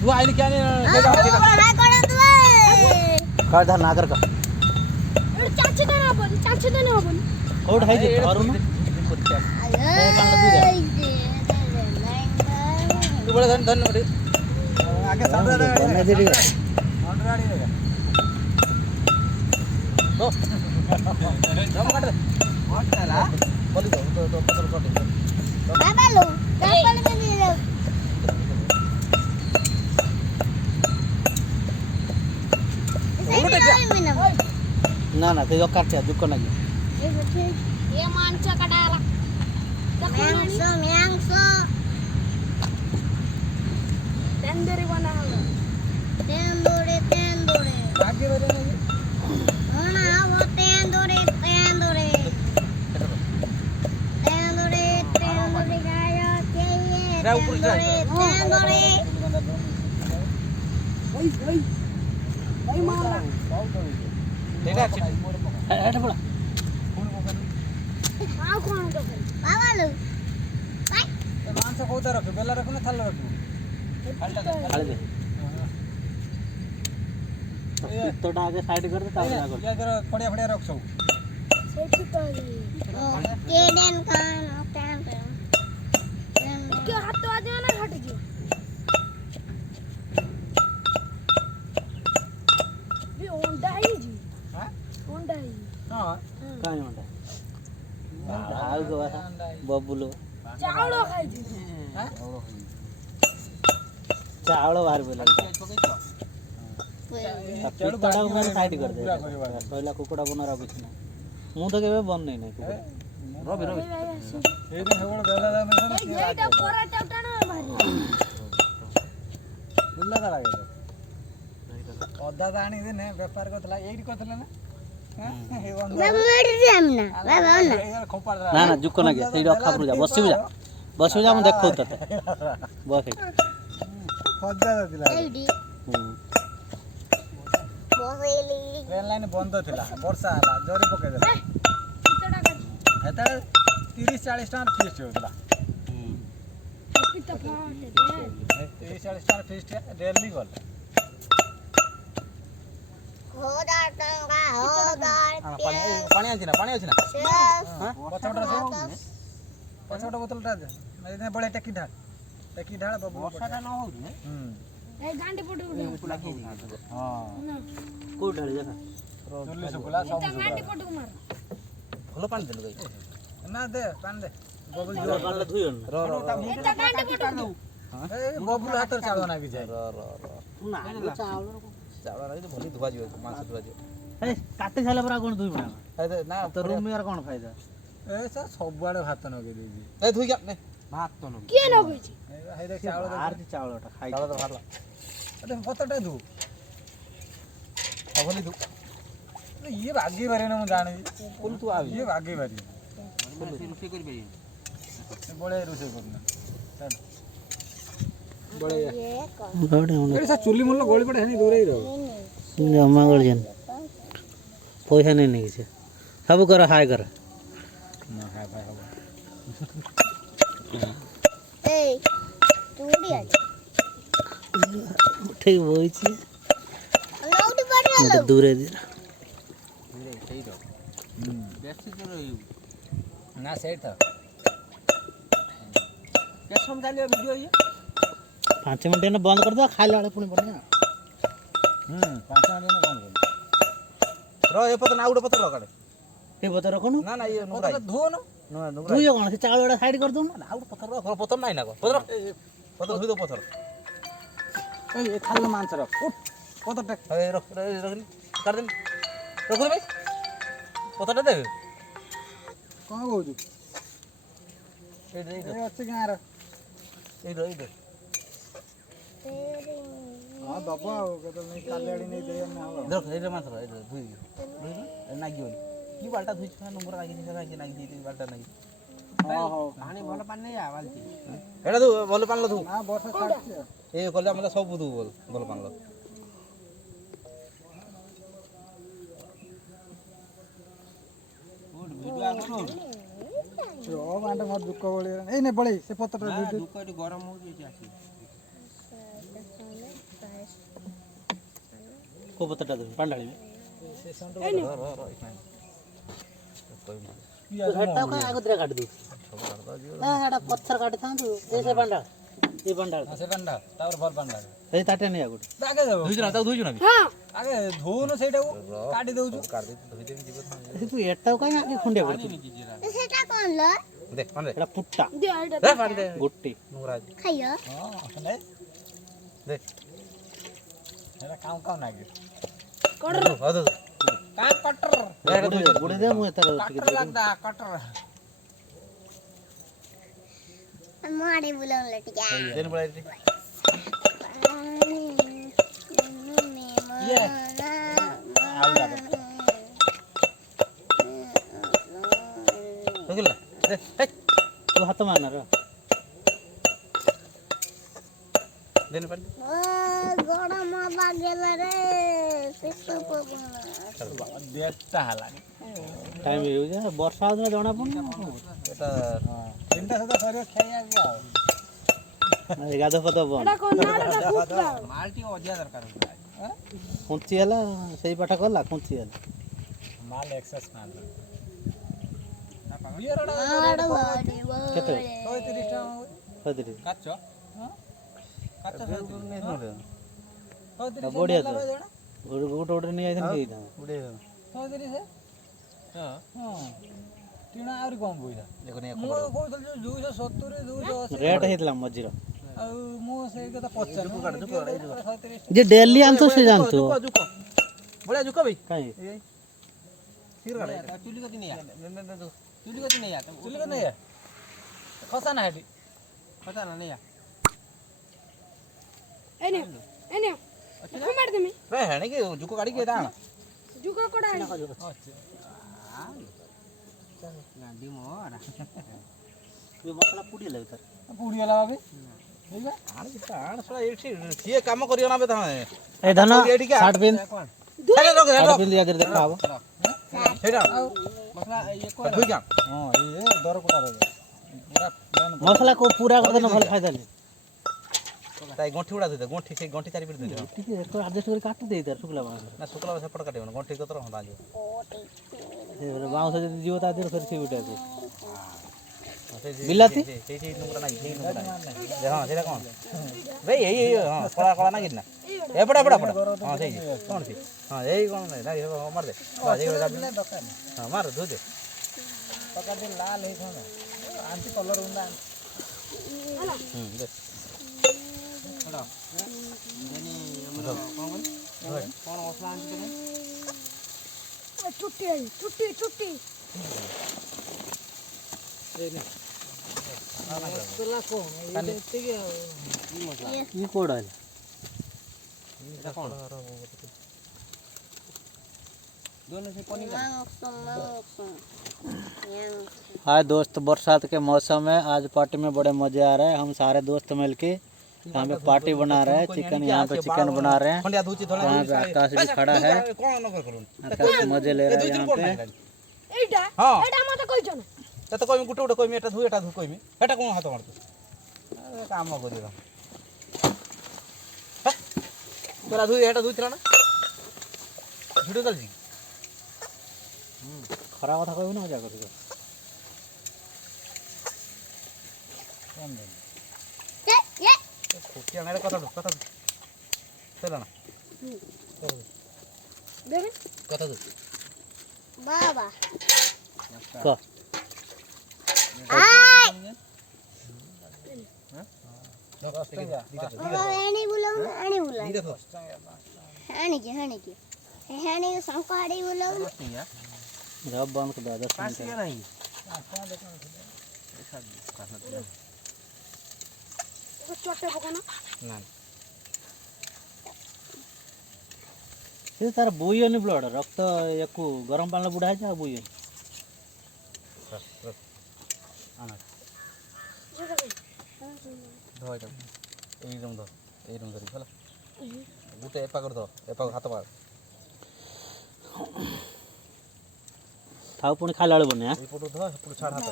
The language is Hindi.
तू आईने क्या नहीं कर धर ना कर का चाची देना बोल कोड है जे धरू ना तू बड़ा धन धन आगे सामने बने दे दिया तो जम काट दे चला बोली तो पत्थर काट दे बाबा लो चप्पल में ले लो ना ना ते काट दुख ना ये मांसा कडाला मांसा तंदूरी बनावा तंदूरी आगे बरे नहीं होना वो तंदूरी गाया चाहिए तंदूरी भाई मारा देखा हट बोला आओ कौन तो बाबा लो भाई मांस को उधर रखो बेला रखो ना थाल रखो हाल दे तो आगे साइड कर दे ताऊ आगे या जरा पड़िया रख सब सेठी तो केडन कान टाइम पे क्यों हाथ तो आदमी ना हट गयो भी ओंडा ही जी हां ओंडा ही हां काई ओंडा हाल गवा बबुलो चावल खाई जी हां चावल बाहर बोला चढ़ बड़ा ऊपर साइड कर दे पहला कुकुड़ा बना रहा कुछ ना मु तो केबे बन नहीं कुकुड़ा रवि ए दिन हेवड़ बेला में एटा पराठा उठाना मारी बुल्ला का लागे अदा दाणी देने व्यापार करतला एडी करतला ना ना ना जुको ना गया रखा जा बस जा मैं देखो तते बस खजा दिला ट्रेन लाइन बंद थिला वर्षा हला जोरी पके देला हेता 30 40 टका फीस होतला 30 40 टका फीस डेली गल पानी आछि ना हां पछोटा बोतल टा दे ने बळे टकी ढाळ बाबू वर्षाटा न हो ए गांडी पटू लागी हां को ढाळ जका चुल्ली सुकुला सब गांडी पटू मार भलो पानी देलु गई ना दे पानी दे बबुल जो पानी धुई रो एटा गांडी पटू हां ए बबुल हाथ चाळो ना जाय ना चावल रही तो भली धुआ जियो मांस धुआ जियो ए काटे झाला पर कोन धुई बना ना तो रूम में यार कोन फायदा ए सा सब बाडे भात नगे देजी ए धुई जा ने भात तो नगे के नगे छी हे देख चावलटा खाई चावल तो भातला अरे पतटा धु अबली धु ये भागी बारे न म जाने कुल तू आवी ये भागी बारे रुसे कर बे बळे रुसे करना चल बळे बड़े सा चुल्ली मुल्ला गोली पड़े हनी दूर ही रहो जमा कर जन पैसा नहीं नहीं किसे सब कर हाय कर ना हाय भाई हो ए तूड़ी आ ठीक होई छी लौटी पड़ी आलो दूरे दूरे सही तो बेसी दूर हो ना सेट था क्या समझा लियो वीडियो ये 5 मिनट ने बंद कर दो खाइला वाले पुणी बने 5 मिनट ने बंद कर रो ए पत्र ना उडे पत्र रकाडे ए पत्र रखनो ना ना ये नुरा धो न ना नुरा धुयो कोन से चावल वाला साइड कर दो ना आउड पत्र रख पत्र नहीं ना पत्र धुई दो पत्र ए खाली मांस रख उठ पत्र टे ए रख कर दे रख दे भाई पत्र दे कोन कहू ए अच्छे गार ए दे हां बाबा कतल नहीं कालेड़ी नहीं दे ना हो देख रे मात्र ए धुई नागियो की बाल्टा धुई छा नंबर आगे नहीं लगा के नागी दी बाल्टा नहीं हां हां पानी भलो पानी नहीं आवालती एडा दु भलो पानी लो दु हां वर्षा छाड़ ए कोला मतलब सब दु भलो पानी लो गुड वीडियो आगो रो बांटा मत दुख बोले ए ने बळे से पत्र दुख गरम हो जे आसी को पत्ता दे पांडाली में हेटा का आगो दरे काट दू ना हेटा पत्थर काट था तू ऐसे पांडा ये पांडा से पंडा तावर भर पंडा ए ताटे नहीं आगो आगे जाओ धुई ना धुई ना हां आगे धोनो सेटा काटी देउ छु काट दे धुई दे जीव तू एटा का आगे खुंडे पड़ सेटा कोन ल दे पांडे एटा पुट्टा दे दे पांडे गुट्टी नुराज खाइयो हां ले दे एला काम काम नागे कटर हदो काम कटर गुड़े दे मु एता कटर लागदा कटर मारे बुलाऊन लटिया देन बड़ा ये सगला दे तू हाथ मारना रे देन पांडे गोड़ा माबा गेल रे सिस्टम पगना देखता हला टाइम हो जा वर्षा दिन जणा पन एटा तीनटा सदा सरियो खाइया गया गाधो पतो बन एटा कोन नाडा कुत्ता मालटी ओदिया दरकार होता कुंची हला सही पाठ करला कुंची हला माल एक्सेस माल ना पांगिया रडा आड़ वाडी केते 130 टा हदरी काचो काचो बढ़िया तो गोट गोट नहीं आइथन के था उडे 130 से हां हां टीना आउरी कम बुइला देखो नहीं मु कोइतल जो 270 280 रेट हेतला मजीर आ मु से कथा 50 जे डेली आन तो से जानतो जुको बड़ा जुको भाई काई फिर गाड़ा चुली कति नहीं आ चुली कति नहीं आ चुली कति नहीं आ खसा ना हेटी खसा ना नहीं आ एने एने मार दे मी रे हेने के जुको गाड़ी के दाण जुका कोडा गाड़ी मोर ये मसला पुडी लगता पूड़ी वाला बाबे ठीक है आण सला एठी किए काम करियो ना बे था ए धन 60 पिन अरे रोक 60 पिन दिया दे देखा अब सेटा मसला ये को ठीक है हां ये दर कोटा रे पूरा मसला को पूरा कर देना भल फायदा ले ताई गोंठी उड़ा दे गोंठी से गोंठी चारि पिट दे ठीक है तो एडजस्ट कर काट दे इधर शुक्ला बांस ना शुक्ला से पट काटे गोंठी कतर होता जो बांस से जीव ता देर फिर से उठा को बिलाती से नुंगरा ना ये नुंगरा हां सेटा कोन भाई यही हां कला कला ना किना ए बड़ा बड़ा बड़ा हां सही कोन सी हां यही कोन ना ये मार दे बाजे वाला दकान हां मार धो दे पकड़ दे लाल है था आंटी कलर उंदा दे हड़ा देनी हमरो कोन मसला आंटी तो छुट्टी छुट्टी मसला को ये कोड है दोनों से पानी हाय दोस्त, बरसात के मौसम है। आज पार्टी में बड़े मजे आ रहे हैं। हम सारे दोस्त मिलके यहाँ पे पार्टी बना रहे हैं। चिकन यहाँ पे चिकन बना रहे हैं। यहाँ पे आकाश भी खड़ा है। आकाश मजे ले रहा है यहाँ पे। हां एटा मते कहि जन त कोइ गुटे गुटे कोइ एटा धु कोइ एटा कोन हाथ मारतो अरे काम करियो तोरा धु एटा धुइतरा ना भिडियो चल जी खरा कथा कहू ना, मजा करियो। कोन दे ये कोटिया नेरे कथा चल ना देबे कथा दे बाबा क आय दीदा एनी बुलाऊ दीदा तो हानी के हानी संकाड़ी बुलाऊ जब बंद कर दे 10 मिनट नहीं छोटे पकाना ना ये तार बुइयो नि ब्लड रक्त याकू गरम पानी बुढ़ा जा बुइयो आना धोय दो एई रूम धरी होला गुटे एपा कर दो एपा हाथ पार थाउ पुणी खाला बने एई फोटो धो फोटो छाड़ हाथ